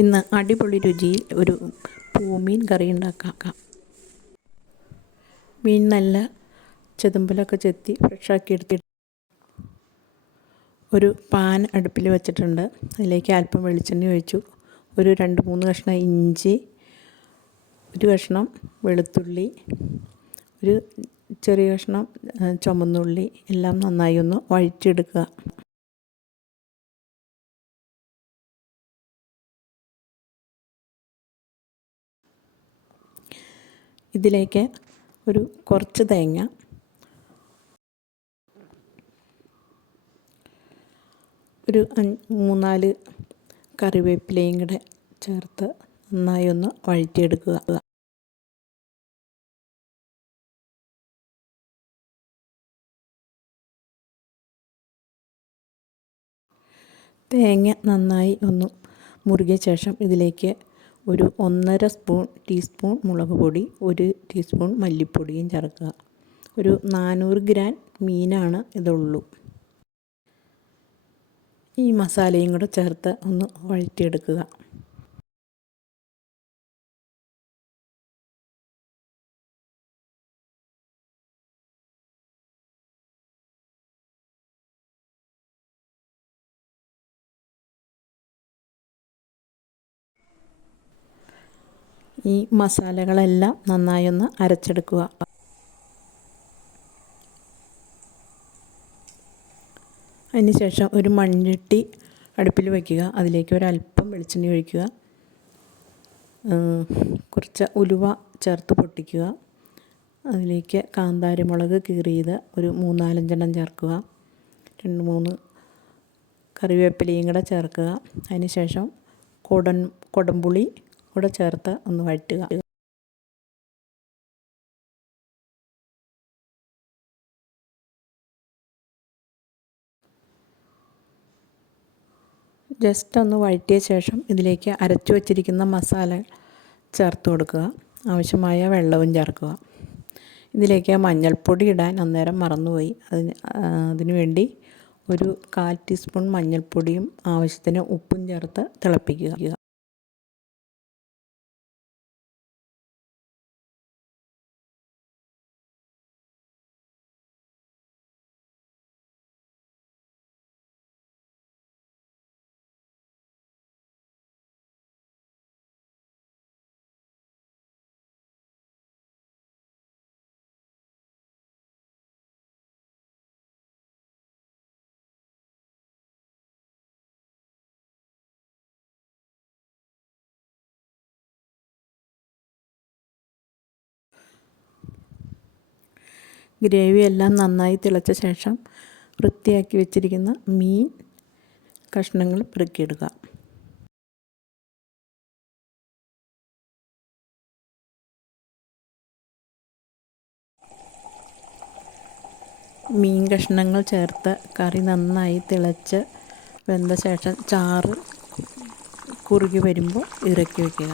ഇന്ന് അടിപൊളി രുചിയിൽ ഒരു പൂമീൻ കറി ഉണ്ടാക്കാം. മീൻ നല്ല ചെതുമ്പലൊക്കെ ചെത്തി ഫ്രഷാക്കി എടുത്തിട്ട് ഒരു പാൻ അടുപ്പിൽ വെച്ചിട്ടുണ്ട്. അതിലേക്ക് അല്പം വെളിച്ചെണ്ണ ഒഴിച്ചു. ഒരു രണ്ട് മൂന്ന് കഷ്ണം ഇഞ്ചി ഒരു കഷ്ണം വെളുത്തുള്ളി ഒരു ചെറിയ കഷ്ണം ചുമന്നുള്ളി എല്ലാം നന്നായി ഒന്ന് വഴറ്റിയെടുക്കുക. ഇതിലേക്ക് ഒരു കുറച്ച് തേങ്ങ. ഒരു മൂന്നാൽ കറിവേപ്പിലയും കൂടെ ചേർത്ത് നന്നായി ഒന്ന് വഴറ്റിയെടുക്കുക. തേങ്ങ നന്നായി ഒന്ന് മുറുകിയ ശേഷം ഇതിലേക്ക് ഒരു ഒന്നര സ്പൂൺ ടീസ്പൂൺ മുളക് പൊടി ഒരു ടീസ്പൂൺ മല്ലിപ്പൊടിയും ചേർക്കുക. ഒരു നാനൂറ് ഗ്രാം മീനാണ് ഇതുള്ളൂ. ഈ മസാലയും കൂടെ ചേർത്ത് ഒന്ന് വഴറ്റിയെടുക്കുക. ഈ മസാലകളെല്ലാം നന്നായൊന്ന് അരച്ചെടുക്കുക. അതിനുശേഷം ഒരു മൺചട്ടി അടുപ്പിൽ വയ്ക്കുക. അതിലേക്ക് ഒരല്പം വെളിച്ചെണ്ണ ഒഴിക്കുക. കുറച്ച് ഉലുവ ചേർത്ത് പൊട്ടിക്കുക. അതിലേക്ക് കാന്താരിമുളക് കീറിയത് ഒരു മൂന്നാലഞ്ചെണ്ണം ചേർക്കുക. രണ്ട് മൂന്ന് കറിവേപ്പിലയും കൂടെ ചേർക്കുക. അതിന് ശേഷം കൊടൻ കൊടംപുളി കൂടെ ചേർത്ത് ഒന്ന് വഴറ്റുക. ജസ്റ്റ് ഒന്ന് വഴറ്റിയ ശേഷം ഇതിലേക്ക് അരച്ചു വച്ചിരിക്കുന്ന മസാല ചേർത്ത് കൊടുക്കുക. ആവശ്യമായ വെള്ളവും ചേർക്കുക. ഇതിലേക്ക് മഞ്ഞൾപ്പൊടി ഇടാൻ അന്നേരം മറന്നുപോയി. അതിന് അതിനു വേണ്ടി ഒരു കാൽ ടീസ്പൂൺ മഞ്ഞൾപ്പൊടിയും ആവശ്യത്തിന് ഉപ്പും ചേർത്ത് തിളപ്പിക്കുക. ഗ്രേവി എല്ലാം നന്നായി തിളച്ച ശേഷം വൃത്തിയാക്കി വെച്ചിരിക്കുന്ന മീൻ കഷ്ണങ്ങൾ പെറുക്കിയിടുക. മീൻ കഷ്ണങ്ങൾ ചേർത്ത് കറി നന്നായി തിളച്ച് വെന്ത ശേഷം ചാറ് കുറുകി വരുമ്പോൾ ഇറക്കി വയ്ക്കുക